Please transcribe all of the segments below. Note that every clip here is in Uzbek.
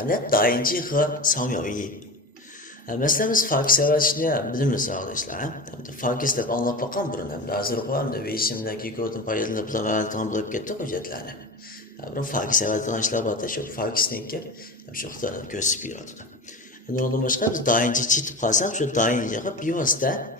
Yani dayinci hı samimiyi. Mesela biz Fakis evvelçiliğe bilimiz arkadaşlar. Fakis de anlap bakan burun hem de hazır koyam da ve işimdeki gördüğüm paylarında bulan evvelten bulup gittik hocetlerine. Burun Fakis evvelten işler batı şu Fakis neyken hem şu kadar göz bir adı da. Yani ondan başka biz dayinci çitip kalsam şu dayinci bir vasıta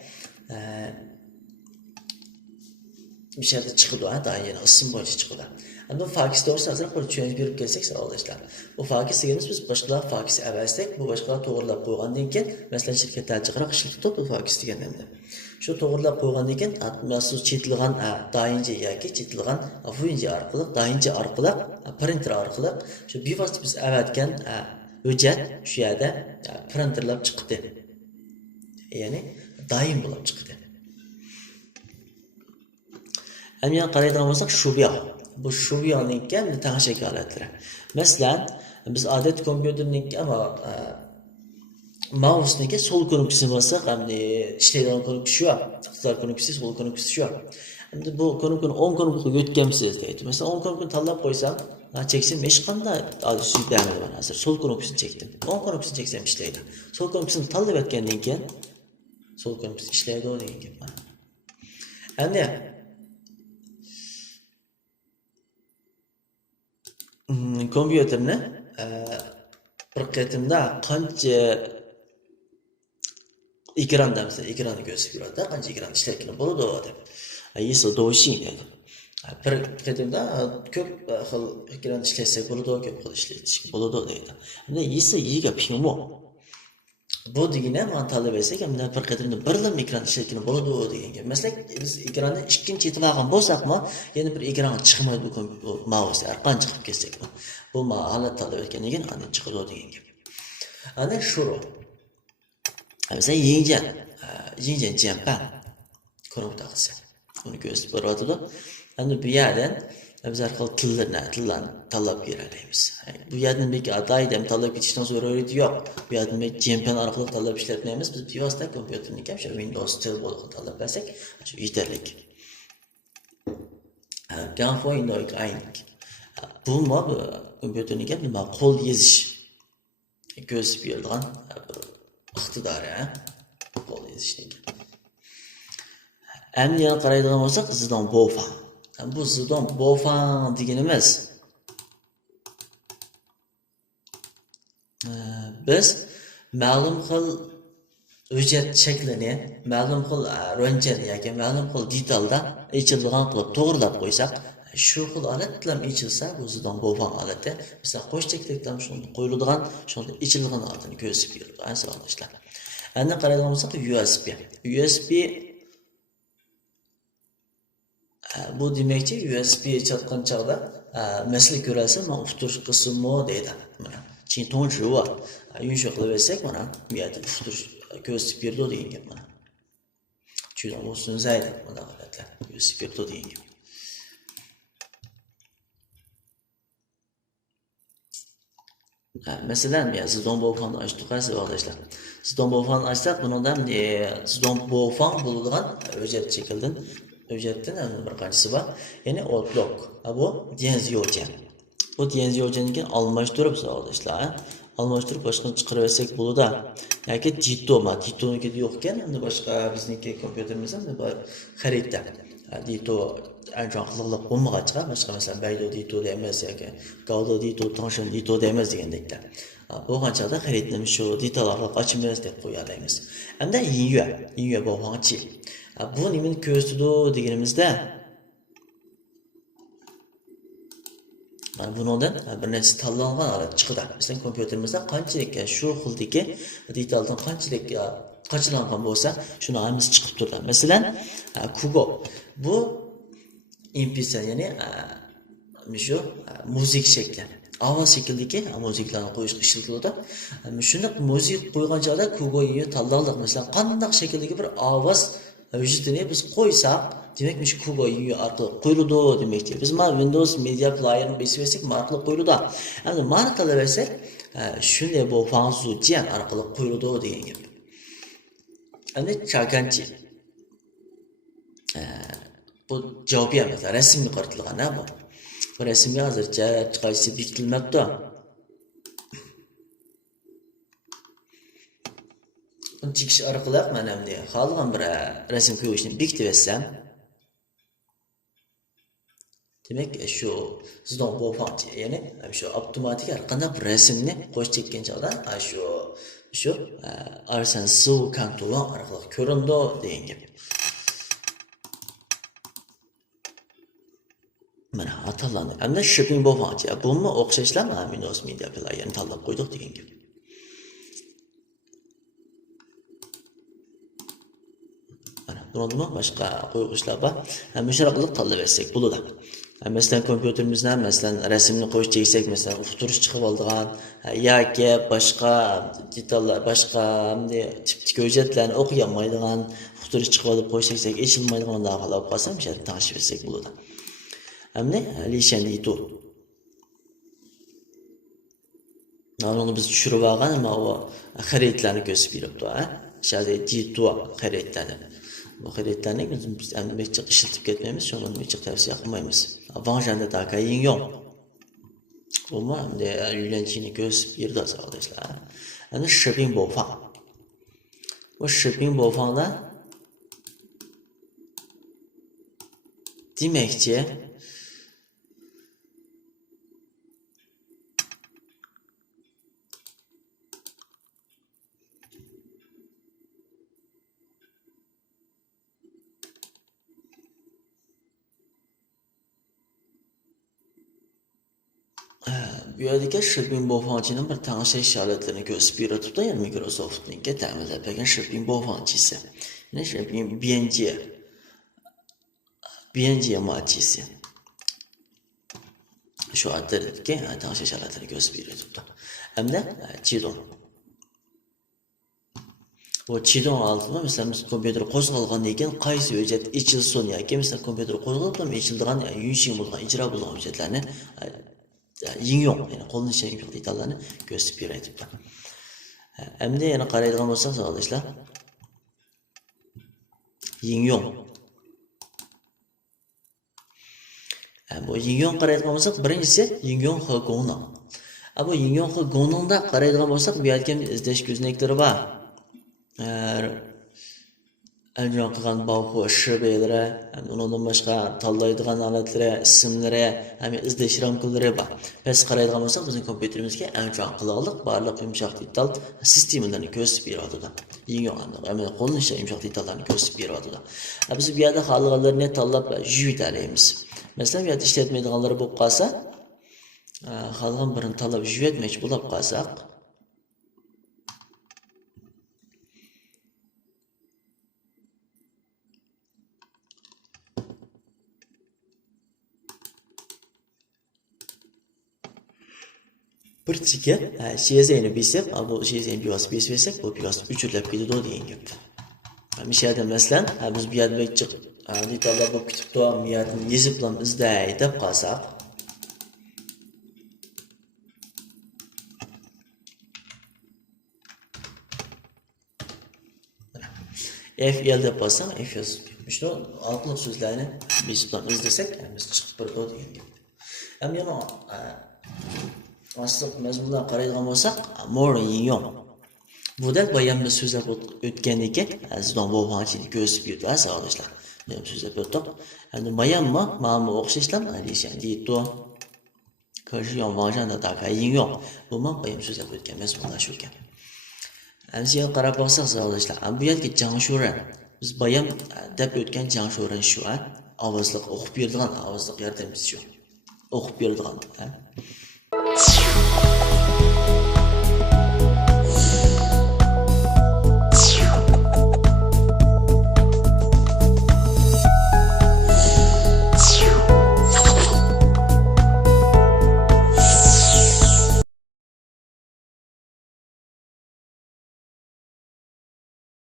bir şeyde çıkıldı ha daha yeni ısım boyunca çıkıldı. Yani bu Fakis doğrusu hazır böyle çöğünüz bir gelsek arkadaşlar. Bu Fakis degeniz biz başkalar Fakis evelsek bu başkalar doğrulap koygandan keyin mesela şirketler çıkarak şirketler bu Fakis degandan. Şu doğrulap koygandan keyin mahsus chetilgan dayince yoki chetilgan afuyince arqali dayince arqali printer arqali şu bir vaqt biz evetgan hujjat shu yerda printerlab chiqdi. Ya'ni daim bo'lib chiqdi. Hem qaraydigan bo'lsak shubya. Bu shubyaning tana shakalatlari. Masalan, biz odat kompyuterning ama mouse'niki sol ko'nikmasi bo'lsa, hamda ishlaydigan ko'nikmasi yo'q. Iqtidor ko'nikmasi, sol ko'nikmasi yo'q. Endi bu ko'nikmani 10 ko'nikmaga o'tkazamiz deydi. Masalan, 10 ko'nikmani tanlab qo'ysam, cheksam hech qanday suyuqlaydi mana hozir. Sol ko'nikmasini chekdim. 10 ko'nikmasini cheksam ishlaydi. Sol ko'nikmasini tanlab o'tgandan keyin sol ko'nikmasi ishlaydi degan gap mana. Endi kompyuterni bir qatimda qancha ekranda mesela ekranı gösteriyor da qancha ekran ishlayotgan bo'ladi deb. Yesa do'shin dedi. Bir qatimda ko'p xil ekran ishlatsa bo'ladi, ko'p xil ishlatish bo'ladi deydi. Endi yesa yiga pingmo. Bu degani men talab etsak, hamda bir qatimda birla ekran ishlatgan bo'ladi degan gap. Masalan, biz ekranni ikkinchi chetib olgan bo'lsakmi, yana bir ekran chiqmaydi bu mouse arqon chiqib ketsak. Bu holat talab etgandan keyin ana chiqadi degan gap. Ana shu. Mesela yiyeceksin cempen konup takısı. Onu gösterip da. Yani bir yerden biz arkalı tıllarını talep verelim. Bu yerden belki aday dem talep geçişten sonra öyle yok. Bu yerden belki cempen arkalı talep işletmemiz biz bir vasıta kompüterini kapşa Windows Turbo'da talep versek yeterlik. Downfall inoik aynı. Bu mu kompüterini kapşa kol yazış göz bir yerden iqtidarı qo'l yozishlik. Endi yana qaraydigan bo'lsak, Zidon Bofan. Bu Zidon Bofan deganimiz biz ma'lum xil hujjat shaklini, ma'lum xil röntgen yoki ma'lum xil detalda ichilgan qilib to'g'rilab qo'ysak, shu xil olat bilan ichilsa, bu Zidon Bofan olati, mesela qo'shteklikdan shuni qo'yiladigan, shunda ichilgan olatini ko'rsatib beradi. Ansonishlar. Endi qaraydigan bo'lsak USB. USB bu demakchi USB chatgan chog'da masala ko'rasa, men uftirish qismi deydi. Mana chin to'nchi va yumshoq qilib bersak, mana bu yerda uftirish ko'rsatib berdi degan gap mana. Juda o'sin zaydi mana holatlar. USB berdi degan gap. Mesela Zidon Bofan açtık arkadaşlar. Zidon Bofan açsak bundan Zidon Bofan bulunduğun öjet çekildin. Öjetten bir kancısı var. Yani Outlook. Bu Deniz Yojen. Bu Deniz Yojen'in almıştırıp arkadaşlar. Almıştırıp başka çıkarıversek bunu da. Yani Dito ma. Dito'nunki yokken hem de başka bizdeki kompüterimizden de xaridda. Dito en çok qılıq olmağa çıxar. Başqa mesela Baidu Dito demez yoki Gaudo Dito, Tangshan Dito demez degandeklar. Bu qanchada xaridimiz shu detalarni ochimiz deb qo'yamiz. Hamda Yingyue bo'lganchi. Bu nimani ko'rsatdi deganimizda mana bundan bir necha tanlangan holat chiqdi. Bizning kompyuterimizda qanchalik shu xildagi detaldan qanchalik qachilangan bo'lsa, shuni hammasi chiqib turadi. Masalan, Kubo bu MP3 yani şu müzik şekli. Avat şekildeki müziklerini qo'yish ishlatiladi. Shuni müzik qo'ygan joyda Kubo'ni tanladik. Mesela qanday şekildeki bir ovoz vujudini biz qo'ysak, demak shu Kubo'ni orqali qo'yiladi demekdir. Biz mana Windows Media Player'ni besversak, orqali qo'yiladi. Endi mana qilaversak, shunday bu fanzujian orqali qo'yiladi degan gap. Endi chakanchi bu javobga mesela rasmga qaratilgan bu. Bu rasmga hozircha qaysi bekitilmabdi. chekish orqali mana bunday xohlagan bir rasm ko'rishni bekitib etsam, demak shu zidon bo'pti, ya'ni shu avtomatik har qanday bir rasmni qo'shib chekkan chog'da shu arsan suv kontrol orqali ko'rindi degan gap. Mana atallandı. Hamda shopping bo'pti. Buni o'xshashlar Windows Media Player'ni tanlab qo'ydik degan gap. Mana boshqa qo'yishlar bor. Shunday qilib tanlab etsak bo'ladi. Masalan, kompyuterimizdan masalan rasmni qo'yib cheksak, masalan, ufutirish chiqib oldigan yoki boshqa detallar, boshqa tiptik hujjatlarni o'qiy olmaydigan ufutirish chiqib olib qo'ysak, eshilmaydigan davolalar olib qolsam, shuni tanishib etsak bo'ladi. Hamda lishan deydi. Navni biz tushirib olgan ama o xaridlarni ko'rsatib beribdi, ha? Shunday deydi xaridlarni. Bu xaridlarni biz ancha ishlatib ketmaymiz, shuni ancha tavsiya qilmaymiz. Vanjanda taka yin yo'q. Buni hamda yulanchini ko'rsatib berdi arkadaşlar. Ana shopping bo'fang. Bu shopping bo'fangda demakchi bu yerdagi shopping bo'fangchining bir tanishlik holatlarini ko'rsatib beribdi, ya'ni Microsoft'ning ta'minlab bergan shopping bo'fangchisi. Ya'ni shopping BNG matchisi. Shu adadga tanishlik holatlarini ko'rsatib beribdi. Hamda Chidon. Bu Chidon altida masalan biz kompyuter qo'zg'algandan keyin qaysi hujjat ichilsin yoki masalan kompyuter qo'zg'alib ichildigan yunshing bo'lgan ijro bo'lgan hujjatlarni yin yo'q, ya'ni qo'lni ishlaydigan detallarni ko'rsatib berayapti. Endi yana qaraydigan bo'lsak, arkadaşlar, yin yo'q. Bu yin yo'q qaraydigan bo'lsak, birinchisi yin yo'q he gongnan. Bu yin yo'q he gongnanda qaraydigan bo'lsak, bu yerga izlash ko'znaklari bor. Anjon qilgan bavhu shibelari, undan boshqa tanlaydigan holatlari, ismlari, ham izlash ramkalari bor. Biz qaraydigan bo'lsak, bizning kompyuterimizga anjon qilganlik barliq yumshoq detal sistemalarni ko'rsatib beradi. Yengil, ya'ni qo'lni ishlash yumshoq detallarni ko'rsatib beradi. Biz bu yerda xohlaganlarni tanlab yuvib olamiz. Masalan, bu yerda ishlatmaydiganlar bo'lib qolsa, xohlagan birini tanlab yuvib etmoqchi bo'lib qolsak, bir chika shezeni besib, bu shezeni biyos besib, bu biyos uchirilib ketadi degan gap. Mishada masalan, biz bu yerda chiq detallar bo'lib ketibdi, miyatni yezib bilan izday deb qolsak, FL deb qolsam, FL shuni altliq so'zlarni besib bilan izlasak, biz chiqib turadi degan gap. Ham yana asliq mazmundan qaraydigan bo'lsak, more yin yo'q. Bu da bayamda so'zlab o'tgan ekan, azizdan bo'g'anchini ko'rsatib berdi arkadaşlar. Men so'zlab o'tdim. Endi bayamma, mana o'xshashlar alishan deydi. Ko'rishgan vajanda taka yin yo'q. Bu men bayam so'zlab o'tgan mazmunlar shu ekan. Endi qarab baksak arkadaşlar, bu yerga Jangshuran. Biz bayam deb o'tgan Jangshuran shu, ovozliq o'qib beradigan ovozliq yordamchisi shu. O'qib beradigan,